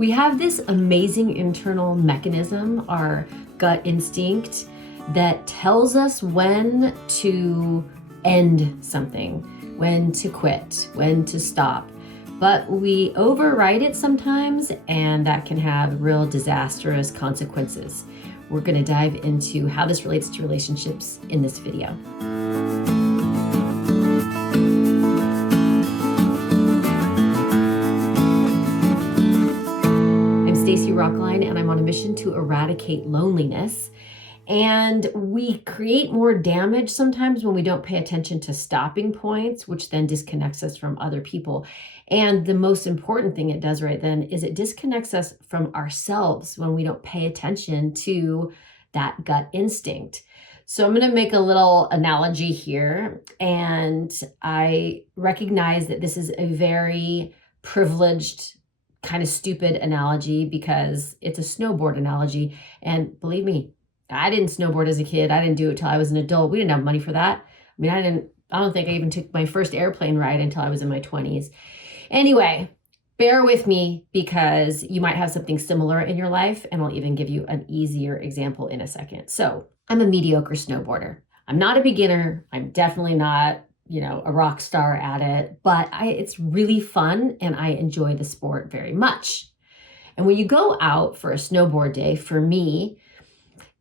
We have this amazing internal mechanism, our gut instinct, that tells us when to end something, when to quit, when to stop. But we override it sometimes, and that can have real disastrous consequences. We're going to dive into how this relates to relationships in this video. Stacey Rockline, and I'm on a mission to eradicate loneliness. And we create more damage sometimes when we don't pay attention to stopping points, which then disconnects us from other people. And the most important thing it does right then is it disconnects us from ourselves when we don't pay attention to that gut instinct. So I'm going to make a little analogy here. And I recognize that this is a very privileged kind of stupid analogy because it's a snowboard analogy. And believe me, I didn't snowboard as a kid. I didn't do it till I was an adult. We didn't have money for that. I mean, I don't think I even took my first airplane ride until I was in my 20s. Anyway, bear with me because you might have something similar in your life, and I'll even give you an easier example in a second. So I'm a mediocre snowboarder. I'm not a beginner. I'm definitely not a rock star at it, but it's really fun and I enjoy the sport very much. And when you go out for a snowboard day, for me,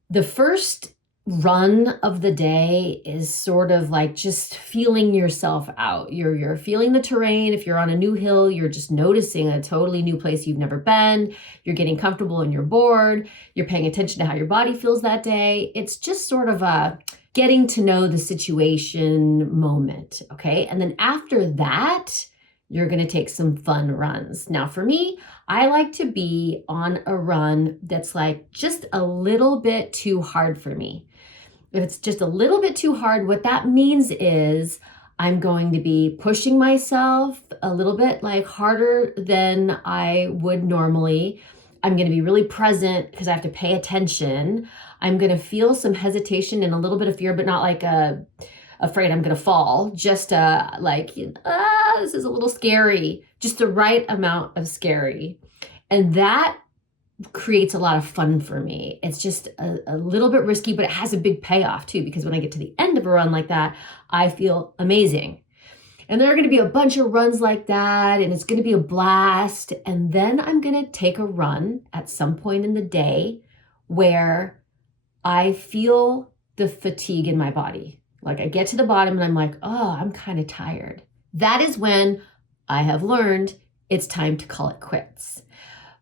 the first run of the day is sort of like just feeling yourself out. You're feeling the terrain. If you're on a new hill, you're just noticing a totally new place you've never been. You're getting comfortable in your board. You're paying attention to how your body feels that day. It's just sort of a getting to know the situation moment, okay? And then after that, you're going to take some fun runs. Now for me, I like to be on a run that's like just a little bit too hard for me. If it's just a little bit too hard, what that means is I'm going to be pushing myself a little bit like harder than I would normally. I'm going to be really present because I have to pay attention. I'm going to feel some hesitation and a little bit of fear, but not like afraid I'm going to fall. Just this is a little scary. Just the right amount of scary. And that creates a lot of fun for me. It's just a little bit risky, but it has a big payoff too, because when I get to the end of a run like that, I feel amazing. And there are going to be a bunch of runs like that, and it's going to be a blast. And then I'm going to take a run at some point in the day where I feel the fatigue in my body. Like I get to the bottom and I'm like, oh, I'm kind of tired. That is when I have learned it's time to call it quits.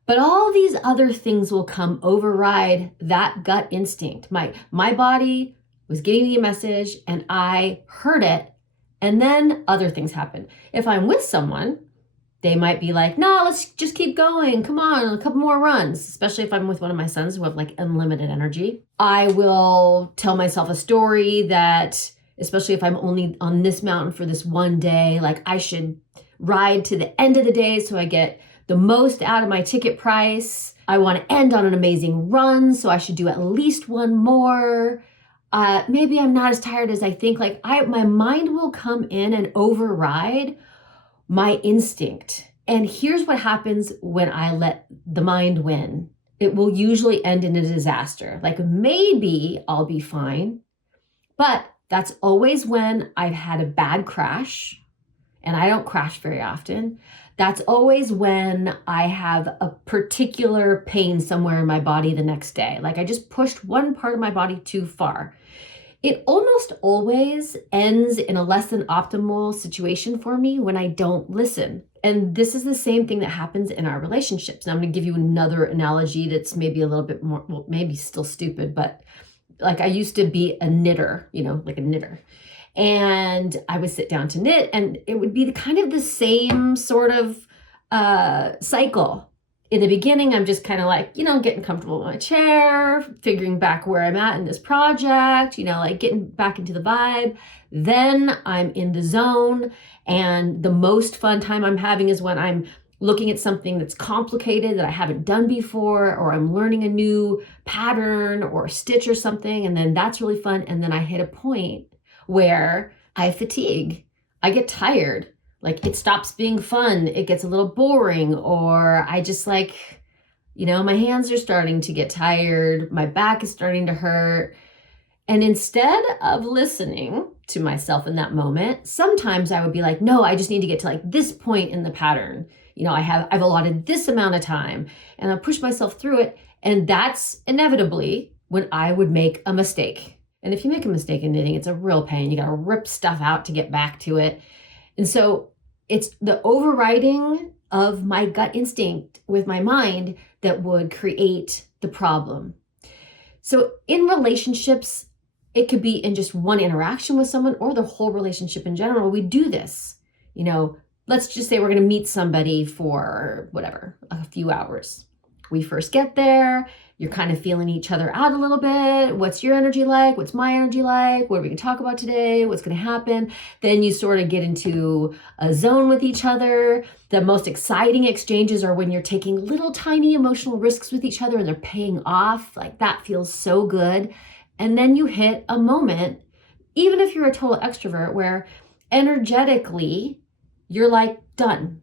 But all these other things will come override that gut instinct. My body was giving me a message and I heard it. And then other things happen. If I'm with someone, they might be like, no, let's just keep going. Come on, a couple more runs. Especially if I'm with one of my sons who have like unlimited energy. I will tell myself a story that, especially if I'm only on this mountain for this one day, like I should ride to the end of the day so I get the most out of my ticket price. I want to end on an amazing run, so I should do at least one more. Maybe I'm not as tired as I think. My mind will come in and override my instinct. And here's what happens when I let the mind win. It will usually end in a disaster. Like maybe I'll be fine, but that's always when I've had a bad crash, and I don't crash very often. That's always when I have a particular pain somewhere in my body the next day. Like I just pushed one part of my body too far. It almost always ends in a less than optimal situation for me when I don't listen. And this is the same thing that happens in our relationships. Now I'm going to give you another analogy that's maybe a little bit more, well, maybe still stupid, but like I used to be a knitter, like a knitter. And I would sit down to knit and it would be the same sort of cycle. In the beginning, I'm just kind of like, getting comfortable in my chair, figuring back where I'm at in this project, like getting back into the vibe. Then I'm in the zone, and the most fun time I'm having is when I'm looking at something that's complicated that I haven't done before, or I'm learning a new pattern or stitch or something. And then that's really fun. And then I hit a point where I fatigue. I get tired. Like it stops being fun. It gets a little boring, or I just My hands are starting to get tired. My back is starting to hurt. And instead of listening to myself in that moment, sometimes I would be like, no, I just need to get to like this point in the pattern. I've allotted this amount of time, and I'll push myself through it. And that's inevitably when I would make a mistake. And if you make a mistake in knitting, it's a real pain. You got to rip stuff out to get back to it. And so it's the overriding of my gut instinct with my mind that would create the problem. So in relationships, it could be in just one interaction with someone or the whole relationship in general. We do this. Let's just say we're going to meet somebody for whatever, a few hours. We first get there. You're kind of feeling each other out a little bit. What's your energy like? What's my energy like? What are we going to talk about today? What's going to happen? Then you sort of get into a zone with each other. The most exciting exchanges are when you're taking little tiny emotional risks with each other and they're paying off. Like that feels so good. And then you hit a moment, even if you're a total extrovert, where energetically you're like done.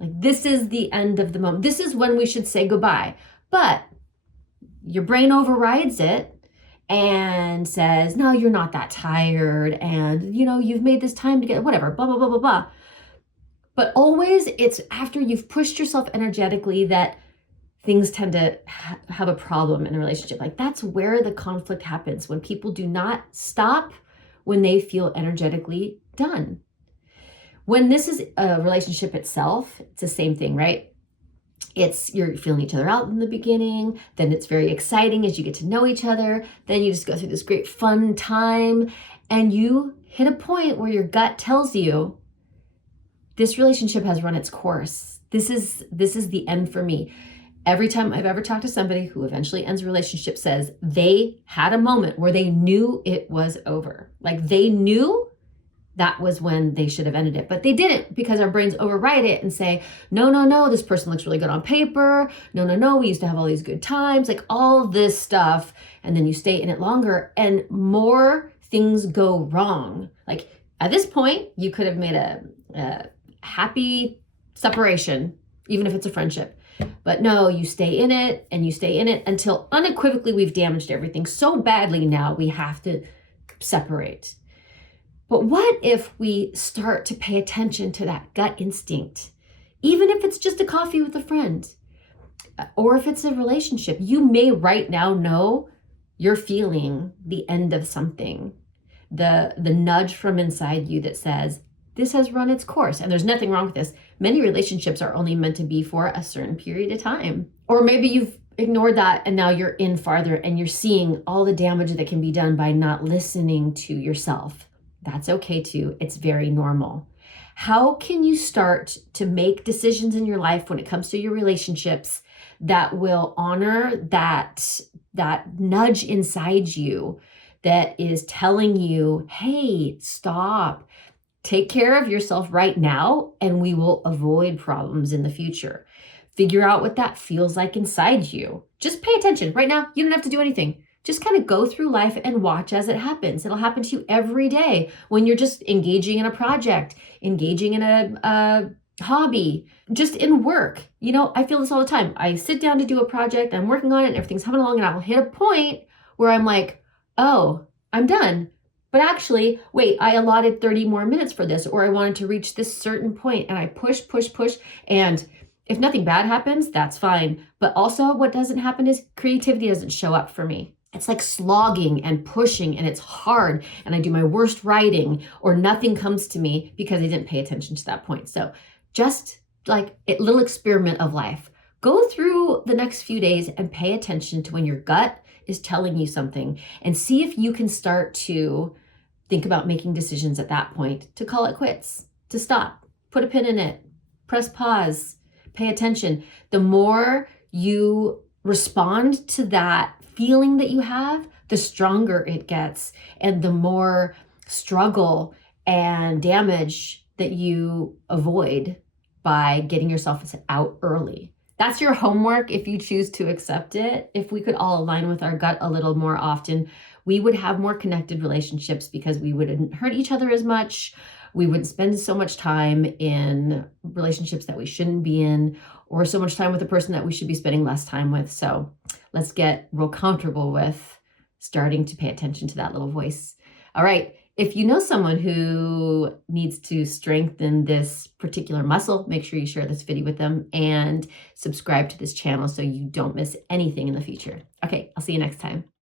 Like this is the end of the moment. This is when we should say goodbye. But your brain overrides it and says, no, you're not that tired. And, you've made this time to get whatever, blah, blah, blah, blah, blah. But always it's after you've pushed yourself energetically that things tend to have a problem in a relationship. Like that's where the conflict happens, when people do not stop when they feel energetically done. When this is a relationship itself, it's the same thing, right? You're feeling each other out in the beginning, then it's very exciting as you get to know each other, then you just go through this great fun time, and you hit a point where your gut tells you, this relationship has run its course. This is the end for me. Every time I've ever talked to somebody who eventually ends a relationship says they had a moment where they knew it was over. Like they knew that was when they should have ended it, but they didn't, because our brains override it and say, no, this person looks really good on paper. No, we used to have all these good times, like all this stuff. And then you stay in it longer and more things go wrong. Like at this point, you could have made a happy separation, even if it's a friendship. But no, you stay in it and you stay in it until unequivocally we've damaged everything so badly now we have to separate. But what if we start to pay attention to that gut instinct, even if it's just a coffee with a friend, or if it's a relationship? You may right now know you're feeling the end of something, the nudge from inside you that says, this has run its course. And there's nothing wrong with this. Many relationships are only meant to be for a certain period of time. Or maybe you've ignored that and now you're in farther and you're seeing all the damage that can be done by not listening to yourself. That's okay too. It's very normal. How can you start to make decisions in your life when it comes to your relationships that will honor that nudge inside you that is telling you, hey, stop, take care of yourself right now, and we will avoid problems in the future. Figure out what that feels like inside you. Just pay attention. Right now, you don't have to do anything. Just kind of go through life and watch as it happens. It'll happen to you every day when you're just engaging in a project, engaging in a hobby, just in work. I feel this all the time. I sit down to do a project, I'm working on it, and everything's humming along, and I'll hit a point where I'm like, oh, I'm done. But actually, wait, I allotted 30 more minutes for this, or I wanted to reach this certain point, and I push, and if nothing bad happens, that's fine. But also what doesn't happen is creativity doesn't show up for me. It's like slogging and pushing, and it's hard, and I do my worst writing, or nothing comes to me because I didn't pay attention to that point. So just like a little experiment of life. Go through the next few days and pay attention to when your gut is telling you something, and see if you can start to think about making decisions at that point, to call it quits, to stop, put a pin in it, press pause, pay attention. The more you respond to that feeling that you have, the stronger it gets, and the more struggle and damage that you avoid by getting yourself out early. That's your homework if you choose to accept it. If we could all align with our gut a little more often, we would have more connected relationships because we wouldn't hurt each other as much. We wouldn't spend so much time in relationships that we shouldn't be in, or so much time with a person that we should be spending less time with. So let's get real comfortable with starting to pay attention to that little voice. All right. If you know someone who needs to strengthen this particular muscle, make sure you share this video with them and subscribe to this channel so you don't miss anything in the future. Okay, I'll see you next time.